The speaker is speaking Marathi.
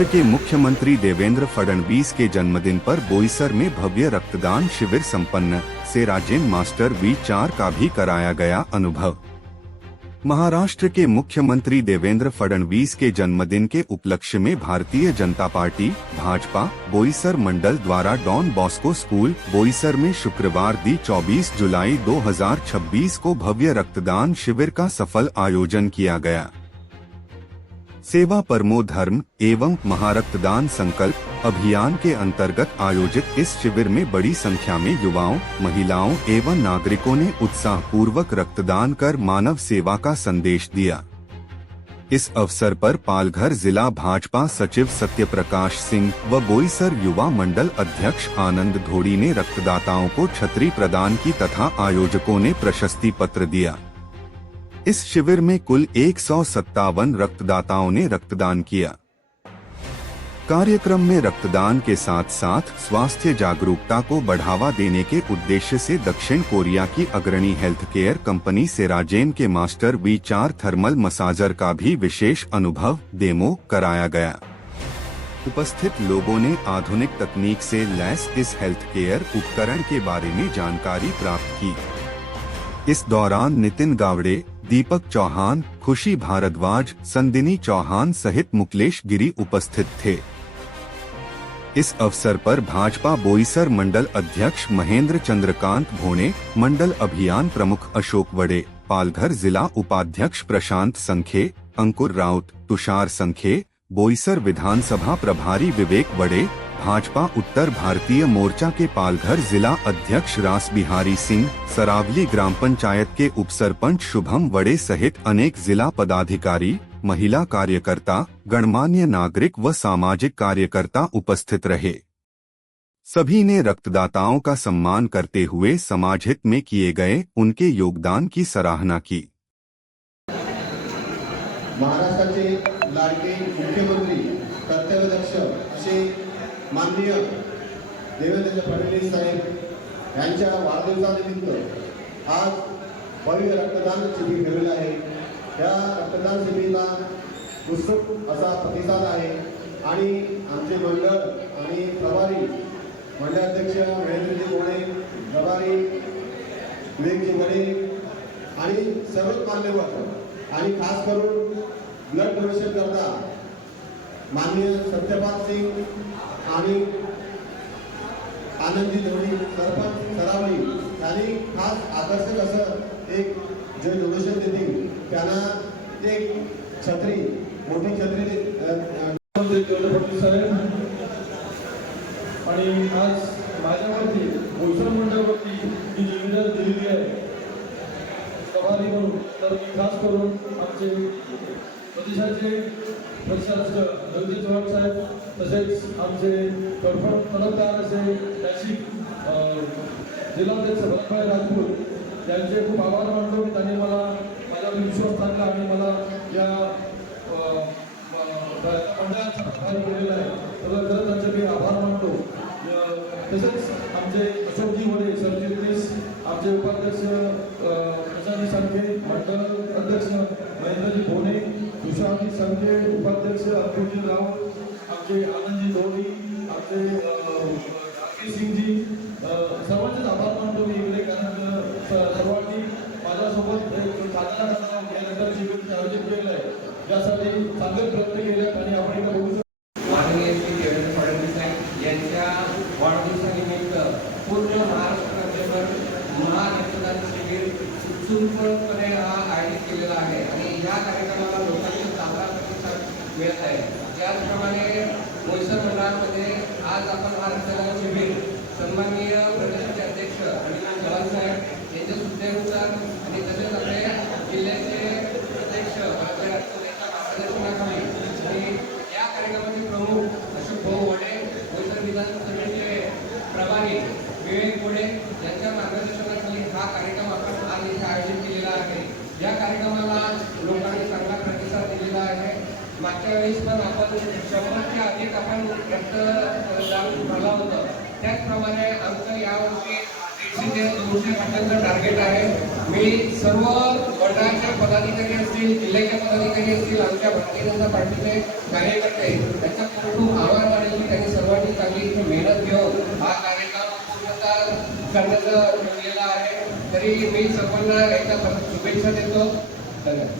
महाराष्ट्र के मुख्यमंत्री देवेंद्र फडणवीस के जन्मदिन पर बोईसर में भव्य रक्तदान शिविर संपन्न, सेराजिम मास्टर V4 का भी कराया गया अनुभव। महाराष्ट्र के मुख्यमंत्री देवेंद्र फडणवीस के जन्मदिन के उपलक्ष्य में भारतीय जनता पार्टी भाजपा बोईसर मंडल द्वारा डॉन बॉस्को स्कूल बोईसर में शुक्रवार दी 24 जुलाई 2026 को भव्य रक्तदान शिविर का सफल आयोजन किया गया। सेवा परमो धर्म एवं महारक्तदान संकल्प अभियान के अंतर्गत आयोजित इस शिविर में बड़ी संख्या में युवाओं, महिलाओं एवं नागरिकों ने उत्साहपूर्वक रक्तदान कर मानव सेवा का संदेश दिया। इस अवसर पर पालघर जिला भाजपा सचिव सत्यप्रकाश सिंह व बोईसर युवा मंडल अध्यक्ष आनंद धोड़ी ने रक्तदाताओं को छतरी प्रदान की तथा आयोजकों ने प्रशस्ति पत्र दिया। इस शिविर में कुल 157 रक्तदाताओं ने रक्तदान किया। कार्यक्रम में रक्तदान के साथ साथ स्वास्थ्य जागरूकता को बढ़ावा देने के उद्देश्य से दक्षिण कोरिया की अग्रणी हेल्थ केयर कंपनी सेराजिम के मास्टर V4 थर्मल मसाजर का भी विशेष अनुभव डेमो कराया गया। उपस्थित लोगों ने आधुनिक तकनीक से लैस इस हेल्थ केयर उपकरण के बारे में जानकारी प्राप्त की। इस दौरान नितिन गावड़े, दीपक चौहान, खुशी भारद्वाज, संदिनी चौहान सहित मुकलेश गिरी उपस्थित थे। इस अवसर पर भाजपा बोईसर मंडल अध्यक्ष महेंद्र चंद्रकांत भोणे, मंडल अभियान प्रमुख अशोक वड़े, पालघर जिला उपाध्यक्ष प्रशांत संखे, अंकुर राउत, तुषार संखे, बोईसर विधानसभा प्रभारी विवेक वड़े, भाजपा उत्तर भारतीय मोर्चा के पालघर जिला अध्यक्ष रास बिहारी सिंह, सरावली ग्राम पंचायत के उपसरपंच शुभम वड़े सहित अनेक जिला पदाधिकारी, महिला कार्यकर्ता, गणमान्य नागरिक व सामाजिक कार्यकर्ता उपस्थित रहे। सभी ने रक्तदाताओं का सम्मान करते हुए समाज हित में किए गए उनके योगदान की सराहना की। महाराष्ट्राचे लाडके मुख्यमंत्री कर्तव्यदक्ष असे माननीय देवेंद्र फडणवीस साहेब यांच्या वाढदिवसानिमित्त आज भव्य रक्तदान शिबिर ठेवले आहे। या रक्तदान शिबिराला उत्सुक असा प्रतिसाद आहे आणि आमचे मंडळ आणि प्रभारी मंडळाध्यक्ष महेंद्रजी गोणे, प्रभारी विवेकजी वडे आणि सर्व मान्यवर आणि खास करून ब्लड डोनेशन करता माननीय सत्यपाल सिंह आणि आनंदजी धोडी सरपंच सरावली यांनी खास आकर्षक असं एक जे डोनेशन देतील त्यांना एक छत्री मोठी छत्री आणि आज माझ्यावरती बोईसर मंडळावरती जी जिम्मेदारी दिलेली आहे प्रभारी म्हणून, तर मी खास करून आमचे प्रदेशाचे प्रशासक जगदीश चव्हाण साहेब तसेच आमचे तडफदार असे नाशिक जिल्हाध्यक्ष भरतभाई राजपूत यांचे खूप आभार मानतो की त्यांनी मला माझ्यावर विश्वास टाकला आणि मला या मंडळाचा प्रभारी केलेला आहे। तर खरंच त्यांचे मी आभार मानतो। तसेच आमचे अशोकजी वडे सरचिटणीस, आमचे उपाध्यक्ष प्रशांत सांगे, मंडळ अध्यक्ष महेंद्रजी भोणे, तुषारजी संखे, उपाध्यक्ष अंकुरजी राव, आमचे आनंदजी धोडी, आमचे राकेश सिंगजी, सर्वांचेच आभार मानतो मी इकडे, कारण सर्वांनी माझ्यासोबत एक चांगला यानंतर शिबिर आयोजित केलं आहे, त्यासाठी चांगले प्रयत्न केले आणि आपण इकडे बघू शकतो। माननीय श्री देवेंद्र फडणवीस साहेब यांच्या वाढदिवसानिमित्त पूर्ण महाराष्ट्राभर महारक्तदान शिबिर उत्स्फूर्तपणे आयोजित केलेला आहे आणि या कार्यक्रमाला लोकांचा चांगला प्रतिसाद मिळत आहे। त्याचप्रमाणे बोईसर मंडळामध्ये आज आपण हा रक्तदान शिबिर सन्माननीय प्रदेशाचे अध्यक्ष अनिल चव्हाण साहेब यांच्या सूचनेनुसार आणि तसेच आपल्या जिल्ह्याचे अध्यक्ष आपल्या मार्गदर्शनाखाली आणि या कार्यक्रमाचे प्रमुख अशोक भाऊ वडे, बोईसर विधानसभेचे प्रभारी विवेक वडे यांच्या मार्गदर्शनाखाली हा कार्यक्रम आपण आज इथे आयोजित केलेला आहे। या कार्यक्रमाला लोकांनी चांगला प्रतिसाद दिलेला आहे। मागच्या वेळेस पण आपण 100च्या अधिक आपण रक्तदान भरला होता, त्याचप्रमाणे आमचं यावर्षी 150 ते 200 टार्गेट आहे। मी सर्व मंडळाचे पदाधिकारी असतील, जिल्ह्याचे पदाधिकारी पदाधिकारी असतील, आमच्या भारतीय जनता पार्टीचे कार्यकर्ते, त्यांचा खूप आभार मानेल की त्यांनी सर्वांनी चांगली इथे मेहनत घेऊन हा कार्यक्रम पूर्णतः करण्याचं ठरलेलं आहे. तरी मी सर्वांना एकदा शुभेच्छा देतो. धन्यवाद.